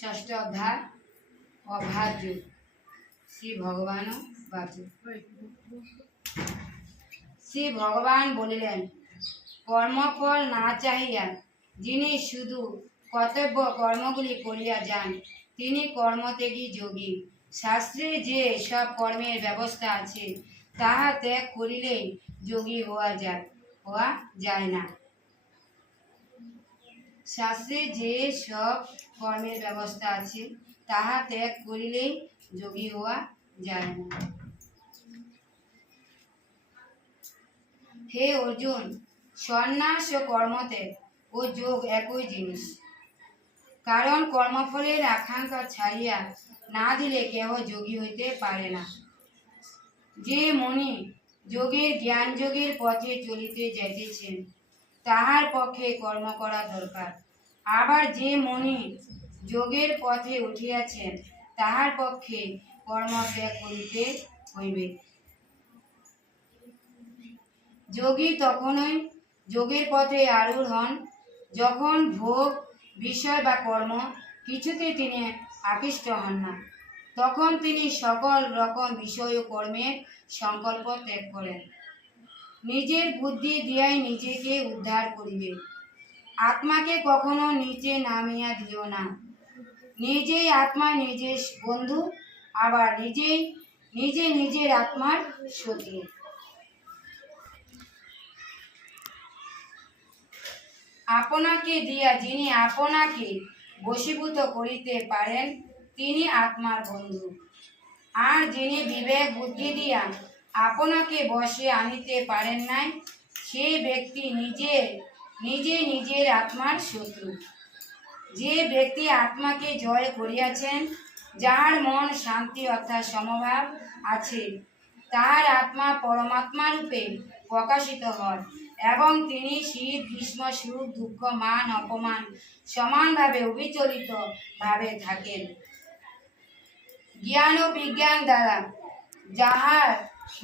ষষ্ঠ অধ্যায়, অভার যুগ। শ্রী ভগবান শ্রী ভগবান বলিলেন, কর্মফল না চাহিয়া যিনি শুধু কর্তব্য কর্মগুলি করিয়া যান, তিনি কর্মত্যাগী যোগী। শাস্ত্রে যে সব কর্মের ব্যবস্থা আছে, তাহা ত্যাগ করিলেই যোগী হওয়া যায় হওয়া যায় না। শাস্ত্রে যে সব কর্মের ব্যবস্থা আছে, তাহা ত্যাগ করিলেই যোগী হওয়া যায় না। হে অর্জুন, সন্ন্যাস ও কর্মত্যাগ ও যোগ একই জিনিস। কারণ কর্মফলের আকাঙ্ক্ষা ছাড়িয়া না দিলে কেহ যোগী হইতে পারে না। যে মনি যোগের জ্ঞান যোগের পথে চলিতে যাইতেছেন তাহার পক্ষে কর্ম করা দরকার। আবার যে মনি যোগের পথে উঠিয়াছেন, তাহার পক্ষে কর্ম ত্যাগ করিতে হইবে। যোগী তখনই যোগের পথে আরূঢ় হন। যখন ভোগ, বিষয় বা কর্ম কিছুতে তিনি আকৃষ্ট হন না, তখন তিনি সকল রকম বিষয় ও কর্মের সংকল্প ত্যাগ করেন। নিজের বুদ্ধি দিয়াই নিজেকে উদ্ধার করিবে। আত্মাকে কখনো নিচে নামিয়া দিও না। নিজেই আত্মা নিজের বন্ধু, আবার নিজেই নিজে নিজের আত্মার শত্রু। আপনাকে দিয়া যিনি আপনাকে বশীভূত করিতে পারেন, তিনি আত্মার বন্ধু। আর যিনি বিবেক বুদ্ধি দিয়া আপনাকে বশে আনিতে পারেন নাই। সে ব্যক্তি নিজে নিজে নিজের আত্মার শত্রু। যে ব্যক্তি আত্মাকে জয় করিয়াছেন, যার মন শান্তি অর্থাৎ সমভাব আছে তাহার আত্মা পরমাত্মা রূপে প্রকাশিত হয় এবং তিনি শীত, গ্রীষ্ম, সুখ, দুঃখ, মান, অপমান সমানভাবে অবিচলিত ভাবে থাকেন। জ্ঞান ও বিজ্ঞান দ্বারা যাহার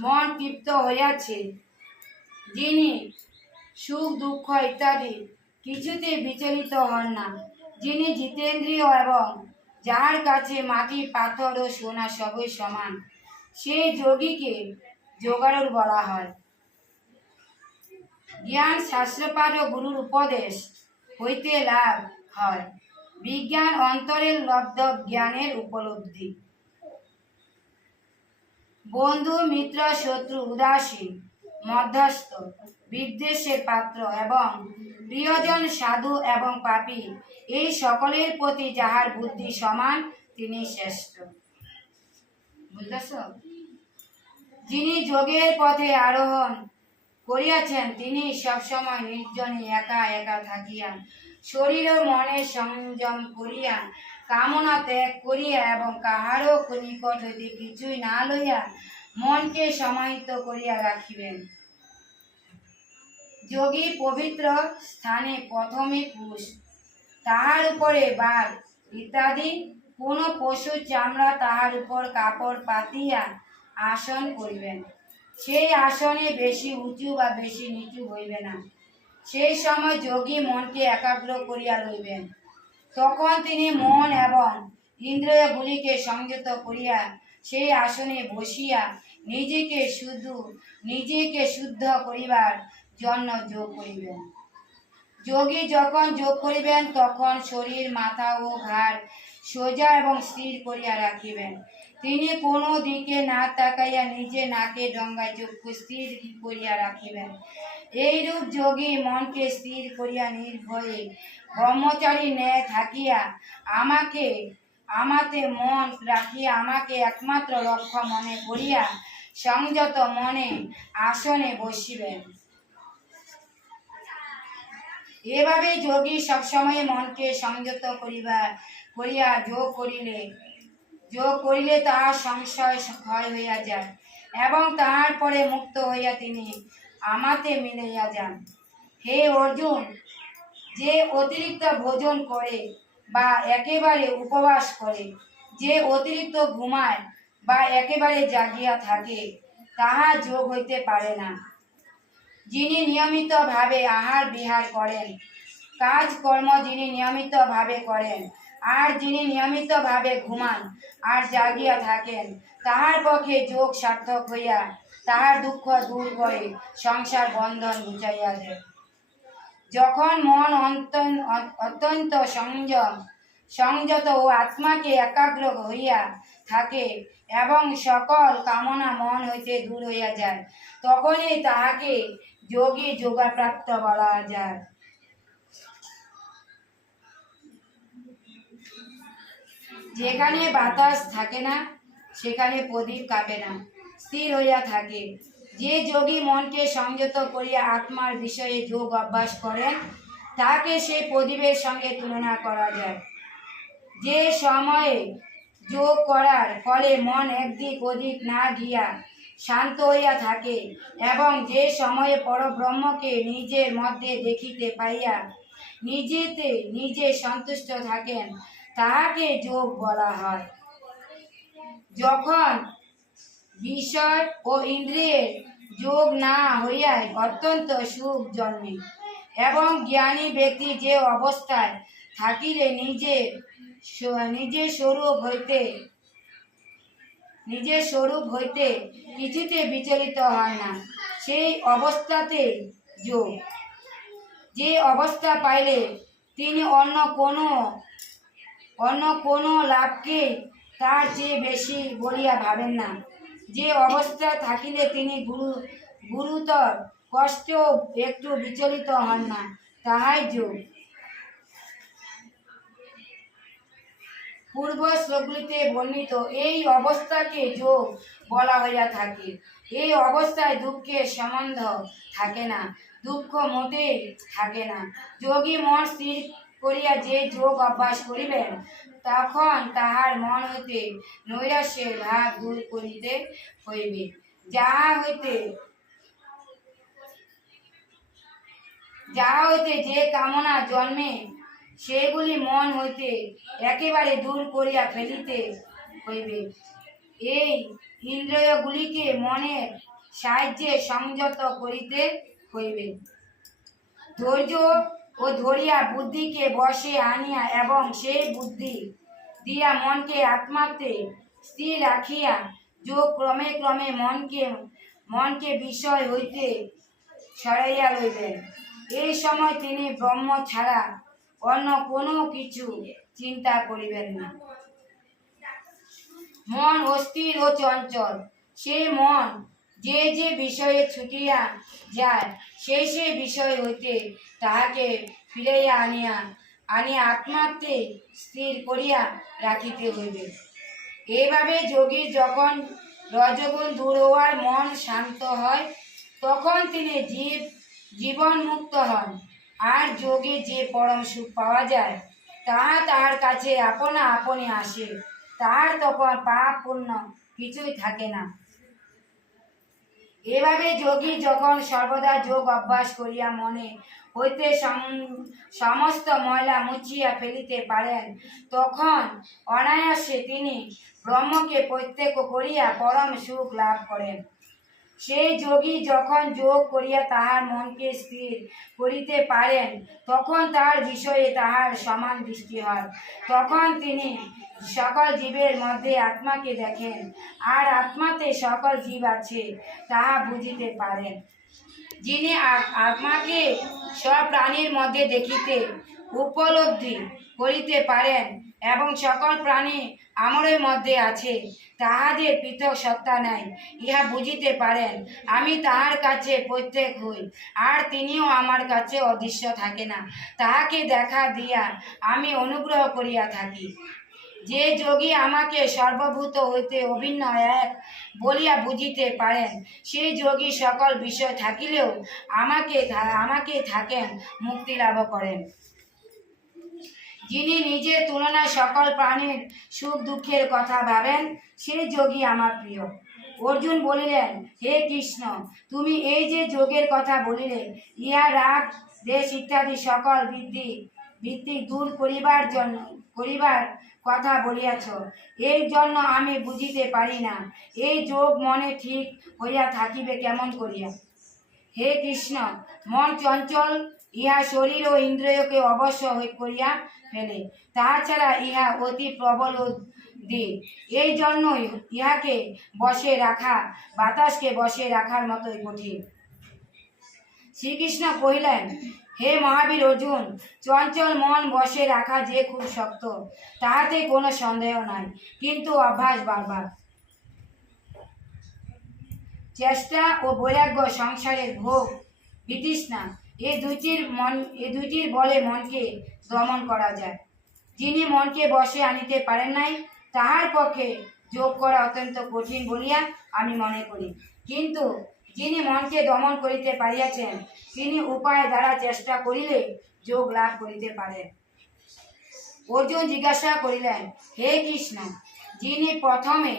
মন তৃপ্ত হইয়াছে। যিনি সুখ, দুঃখ ইত্যাদি কিছুতে বিচলিত হন না। যিনি জিতেন্দ্রীয় এবং যার কাছে মাটি, পাথর ও সোনা সবই সমান সেই যোগীকে যোগাড়ুর বলা হয়। জ্ঞান শাস্ত্রপাঠ ও গুরুর উপদেশ হইতে লাভ হয়। বিজ্ঞান অন্তরের লব্ধ জ্ঞানের উপলব্ধি। বন্ধু, মিত্র, শত্রু, উদাসীন, মধ্যস্থ, বিদ্বেষের পাত্র এবং প্রিয়জন, সাধু এবং পাপী, এই সকলের প্রতি যাহার বুদ্ধি সমান, তিনি শ্রেষ্ঠ। বুঝতেছ যিনি যোগের পথে আরোহণ করিয়াছেন, তিনি সবসময় নির্জনে একা একা থাকিয়া শরীর ও মনের সংযম করিয়া কামনা ত্যাগ করিয়া এবং কাহারও নিকট হইতে কিছুই না লইয়া মনকে সমাহিত করিয়া রাখিবেন। যোগী পবিত্র স্থানে প্রথমে পুষ। তাহার উপরে বাঘ ইত্যাদি কোন পশুর চামড়া তাহার উপর কাপড় পাতিয়া আসন করিবেন। সেই আসনে বেশি উঁচু বা বেশি নিচু হইবে না। সেই সময় যোগী মনকে একাগ্র করিয়া লইবেন। তখন তিনি মন এবং ইন্দ্রিয়গুলিকে সংযত করিয়া সেই আসনে বসিয়া নিজেকে শুদ্ধ নিজেকে শুদ্ধ করিবার জন্য যোগ করিবেন। যোগী যখন যোগ করিবেন, তখন শরীর, মাথা ও ঘাড় সোজা এবং স্থির করিয়া রাখিবেন। তিনি কোনো দিকে না তাকাইয়া নিজে নাকে ডঙ্গায় চক্ষু স্থির করিয়া রাখিবেন। এইরূপ যোগী মনকে স্থির করিয়া নির্ভয়ে ব্রহ্মচারী ন্যায় থাকিয়া আমাকে, আমাতে মন রাখিয়া আমাকে একমাত্র লক্ষ্য মনে করিয়া সংযত মনে আসনে বসিবেন। এভাবে যোগী সবসময় মনকে সংযত করিবা, করিয়া যোগ করিলে যোগ করিলে তাহার সংশয় ক্ষয় হইয়া যায় এবং তাহার পরে মুক্ত হইয়া তিনি আমাতে মিলাইয়া যান। হে অর্জুন, যে অতিরিক্ত ভোজন করে বা একেবারে উপবাস করে, যে অতিরিক্ত ঘুমায় বা একেবারে জাগিয়া থাকে, তাহা যোগ হইতে পারে না। যিনি নিয়মিতভাবে আহার বিহার করেন, কাজকর্ম যিনি নিয়মিতভাবে করেন আর যিনি নিয়মিতভাবে ঘুমান আর জাগিয়া থাকেন, তাহার পক্ষে যোগ সার্থক হইয়া তাহার দুঃখ দূর করে সংসার বন্ধন বুঝাইয়া দেয়। যখন মন অত্যন্ত সংযম, সংযত ও আত্মাকে একাগ্র হইয়া থাকে এবং সকল কামনা মন হইতে দূর হইয়া যায়, তখনই তাহাকে যোগী যোগাপ্রাপ্ত বলা যায়। যেখানে বাতাস থাকে না, সেখানে প্রদীপ কাটে না, স্থির হইয়া থাকে। যে যোগী মনকে সংযত করিয়া আত্মার বিষয়ে যোগ অভ্যাস করেন, তাকে সেই প্রদীপের সঙ্গে তুলনা করা যায়। যে সময়ে যোগ করার ফলে মন একদিক ওদিক না গিয়া শান্ত হইয়া থাকে এবং যে সময়ে পরব্রহ্মকে নিজের মধ্যে দেখিতে পাইয়া, নিজেতে নিজে সন্তুষ্ট থাকেন তাহাকে যোগ বলা হয়। যখন বিষয় ও ইন্দ্রিয়ের যোগ না হইয়ায় অত্যন্ত সুখ জন্মে এবং জ্ঞানী ব্যক্তি যে অবস্থায় থাকিলে নিজে নিজের স্বরূপ হইতে নিজের স্বরূপ হইতে কিছুতে বিচলিত হয় না। সেই অবস্থাতে যোগ। যে অবস্থা পাইলে তিনি অন্য কোনো অন্য কোনো লাভকে তার চেয়ে বেশি বলিয়া ভাবেন না। যে অবস্থা থাকিলে তিনি গুরু, গুরুতর কষ্ট একটু বিচলিত হন না, তাহাই যোগ। পূর্ব শ্লোকগুলিতে বর্ণিত এই অবস্থাকে যোগ বলা হইয়া থাকে। এই অবস্থায় দুঃখের সম্বন্ধ থাকে না, দুঃখ মোটেই থাকে না। যোগী মন স্থির করিয়া যে যোগ অভ্যাস করিবেন, তখন তাহার মন হইতে নৈরাশ্যের ভাব দূর করিতে হইবে। যাহা হইতে যাহা হইতে যে কামনা জন্মে, সেগুলি মন হইতে একেবারে দূর করিয়া ফেলিতে হইবে। এই ইন্দ্রিয়গুলিকে মনের সাহায্যে সংযত করিতে হইবে। ধৈর্য ও ধরিয়া বুদ্ধিকে বসে আনিয়া এবং সেই বুদ্ধি দিয়া মনকে আত্মাতে স্থির রাখিয়া যোগ ক্রমে ক্রমে মনকে মনকে বিষয় হইতে সরাইয়া লইবেন। এই সময় তিনি ব্রহ্ম ছাড়া অন্য কোনো কিছু চিন্তা করিবেন না। মন অস্থির ও চঞ্চল। সে মন যে যে বিষয়ে ছুটিয়া যায় সেই সেই বিষয় হইতে তাহাকে ফিরাইয়া আনিয়া আনিয়া আত্মাতে স্থির করিয়া রাখিতে হইবে। এইভাবে যোগী যখন রজগুণ দূর হওয়ার মন শান্ত হয়, তখন তিনি জীব জীবন মুক্ত হন। আর যোগে যে পরম সুখ পাওয়া যায় তাহা তাহার কাছে আপনা আপনি আসে। তাহার তখন পাপ পূর্ণ কিছুই থাকে না। এভাবে যোগী যখন সর্বদা যোগ অভ্যাস করিয়া মনে হইতে সম- সমস্ত ময়লা মুছিয়া ফেলিতে পারেন, তখন অনায়াসে তিনি ব্রহ্মকে প্রত্যক্ষ করিয়া পরম সুখ লাভ করেন। সেই যোগী যখন যোগ করিয়া তাহার মনকে স্থির করিতে পারেন, তখন তাহার বিষয়ে তাহার সমান দৃষ্টি হয়। তখন তিনি সকল জীবের মধ্যে আত্মাকে দেখেন, আর আত্মাতে সকল জীব আছে তাহা বুঝিতে পারেন। যিনি আত্মাকে সব প্রাণীর মধ্যে দেখিতে উপলব্ধি করিতে পারেন এবং সকল প্রাণী আমরের মধ্যে আছে, তাহাদের পৃথক সত্তা নাই, ইহা বুঝিতে পারেন, আমি তাহার কাছে প্রত্যেক হই, আর তিনিও আমার কাছে অদৃশ্য থাকে না, তাহাকে দেখা দিয়া আমি অনুগ্রহ করিয়া থাকি। যে যোগী আমাকে সর্বভূত হইতে অভিন্ন এক বলিয়া বুঝিতে পারেন সেই যোগী সকল বিষয় থাকিলেও আমাকে আমাকে থাকেন, মুক্তি লাভ করেন। যিনি নিজের তুলনায় সকল প্রাণীর সুখ দুঃখের কথা ভাবেন সেই যোগী আমার প্রিয়। অর্জুন বলিলেন, হে কৃষ্ণ, তুমি এই যে যোগের কথা বলিলে, ইহা রাগ, দেশ ইত্যাদি সকল বৃদ্ধি বৃত্তি দূর করিবার জন্য, করিবার কথা বলিয়াছ। এই জন্য আমি বুঝিতে পারি না, এই যোগ মনে ঠিক হইয়া থাকিবে কেমন করিয়া? হে কৃষ্ণ, মন চঞ্চল, ইহা শরীর ও ইন্দ্রিয়কে অবশ্য করিয়া ফেলে। তাছাড়া ইহা অতি প্রবল দিক এই জন্যই ইহাকে বসে রাখা, বাতাসকে বসে রাখার মতোই কঠিন। শ্রীকৃষ্ণ কহিলেন, হে মহাবীর অর্জুন, চঞ্চল মন বসে রাখা যে খুব শক্ত, তাহাতে কোনো সন্দেহ নাই, কিন্তু অভ্যাস বারবার। চেষ্টা ও বৈরাগ্য সংসারের ভোগ, বিতৃষ্ণা এই দুইটির মন, এ দুইটির বলে মনকে দমন করা যায়। যিনি মনকে বসে আনিতে পারেন নাই, তাহার পক্ষে যোগ করা অত্যন্ত কঠিন বলিয়া আমি মনে করি। কিন্তু যিনি মনকে দমন করিতে পারিয়াছেন, তিনি উপায় দ্বারা চেষ্টা করিলে যোগ লাভ করিতে পারেন অর্জুন জিজ্ঞাসা করিলেন, হে কৃষ্ণ, যিনি প্রথমে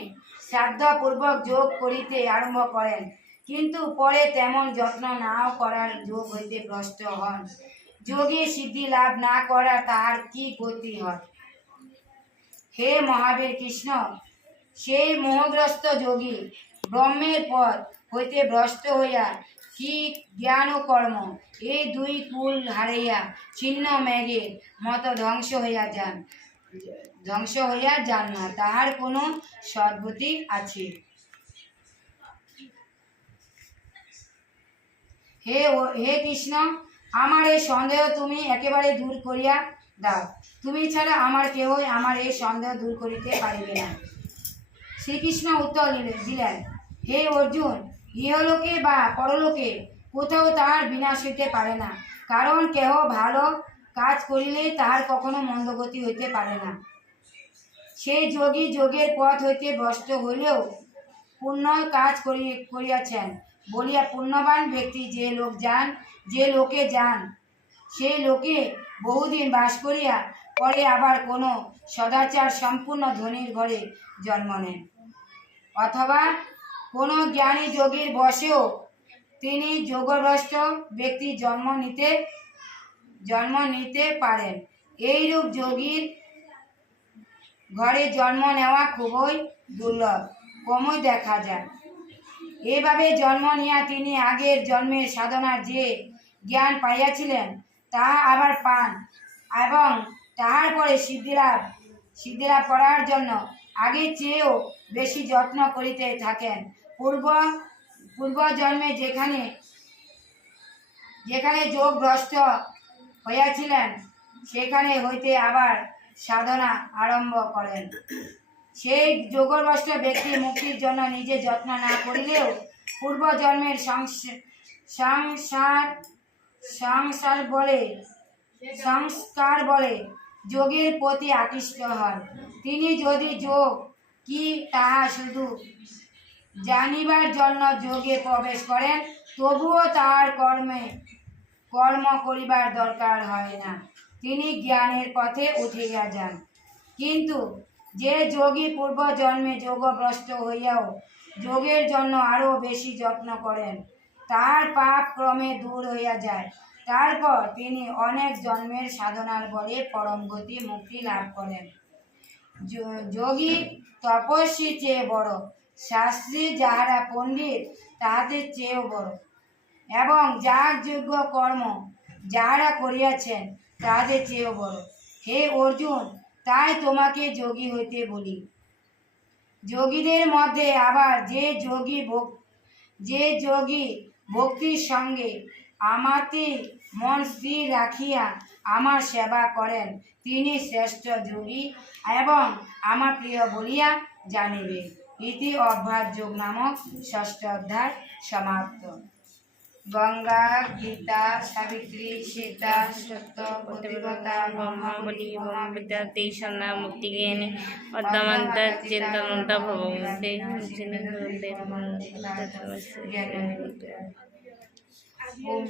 শ্রাদ্ধপূর্বক যোগ করিতে আরম্ভ করেন কিন্তু পরে তেমন যত্ন নাও করার যোগ হইতে ভ্রষ্ট হন। যোগে সিদ্ধি লাভ না করা তাহার কি গতি হয়? হে মহাবীর কৃষ্ণ, সেই মোহগ্রস্ত যোগী ব্রহ্মের পথ হইতে ভ্রষ্ট হইয়া কি জ্ঞান ও কর্ম এই দুই কুল হারাইয়া ছিন্ন মেঘের মতো ধ্বংস হইয়া যান, ধ্বংস হইয়া যান না, তাহার কোনো সদ্গতি আছে। হে হে কৃষ্ণ, আমার এই সন্দেহ তুমি একেবারে দূর করিয়া দাও। তুমি ছাড়া আমার কেহই আমার এই সন্দেহ দূর করিতে পারিবে না। শ্রীকৃষ্ণ উত্তর দিলে- দিলেন, হে অর্জুন, ইহলোকে বা পরলোকে কোথাও তাহার বিনাশ হইতে পারে না, কারণ কেহ ভালো কাজ করিলে তাহার কখনো মন্দগতি হইতে পারে না। সেই যোগী যোগের পথ হইতে ভ্রষ্ট হইলেও পুণ্য কাজ করি, করিয়াছেন। বলিয়া পুণ্যবান ব্যক্তি যে লোক যান, যে লোকে যান সেই লোকে বহুদিন বাস করিয়া, পরে আবার কোনো সদাচার সম্পূর্ণ ধনীর ঘরে জন্ম নেন। অথবা কোনো জ্ঞানী যোগীর বসেও তিনি যোগভ্রষ্ট ব্যক্তি জন্ম নিতে জন্ম নিতে পারেন। এইরূপ যোগীর ঘরে জন্ম নেওয়া খুবই দুর্লভ। কমই দেখা যায়। এভাবে জন্ম নিয়া তিনি আগের জন্মের সাধনার যে জ্ঞান পাইয়াছিলেন, তাহা আবার পান এবং তাহার পরে সিদ্ধিলাভ সিদ্ধিলাভ করার জন্য আগের চেয়েও বেশি যত্ন করিতে থাকেন। পূর্ব পূর্ব জন্মে যেখানে যেখানে যোগগ্রস্ত হইয়াছিলেন, সেখানে হইতে আবার সাধনা আরম্ভ করেন। সেই যোগভ্রষ্ট ব্যক্তি মুক্তির জন্য নিজে যত্ন না করিলেও পূর্বজন্মের সংস- সংসার সংসার বলে, সংস্কার বলে যোগের প্রতি আকৃষ্ট হন। তিনি যদি যোগ, কি তাহা শুধু জানিবার জন্য যোগে প্রবেশ করেন, তবুও তাহার কর্মে, কর্ম করিবার দরকার হয় না। তিনি জ্ঞানের পথে উঠিয়া যান। কিন্তু যে যোগী পূর্ব জন্মে যোগভ্রষ্ট হইয়াও যোগের জন্য আরও বেশি যত্ন করেন, তার পাপ ক্রমে দূর হইয়া যায়। তারপর তিনি অনেক জন্মের সাধনার বলে পরম গতি মুক্তি লাভ করেন। যোগী তপস্বী চেয়ে বড়, শাস্ত্রী যাহারা পণ্ডিত, তাহাদের চেয়েও বড়। এবং যাগযোগ্য কর্ম যাহারা করিয়াছেন, তাহাদের চেয়েও বড়। হে অর্জুন তাই তোমাকে যোগী হইতে বলি। যোগীদের মধ্যে আবার যে যোগী যে যোগী ভক্তির সঙ্গে আমাতে মন স্থির রাখিয়া আমার সেবা করেন, তিনি শ্রেষ্ঠ যোগী এবং আমার প্রিয় বলিয়া জানিবে। ইতি অভ্যাস যোগ নামক ষষ্ঠ অধ্যায় সমাপ্ত। গঙ্গা গীতা সাবিত্রী সীতা সত্য প্রতিবতা ব্রহ্মাবলী ব্রহ্মবিদ্যা তেষণা মুক্তিজ্ঞানী পদ্মমন্ত্র চিন্তনন্তা ভগবতে ওম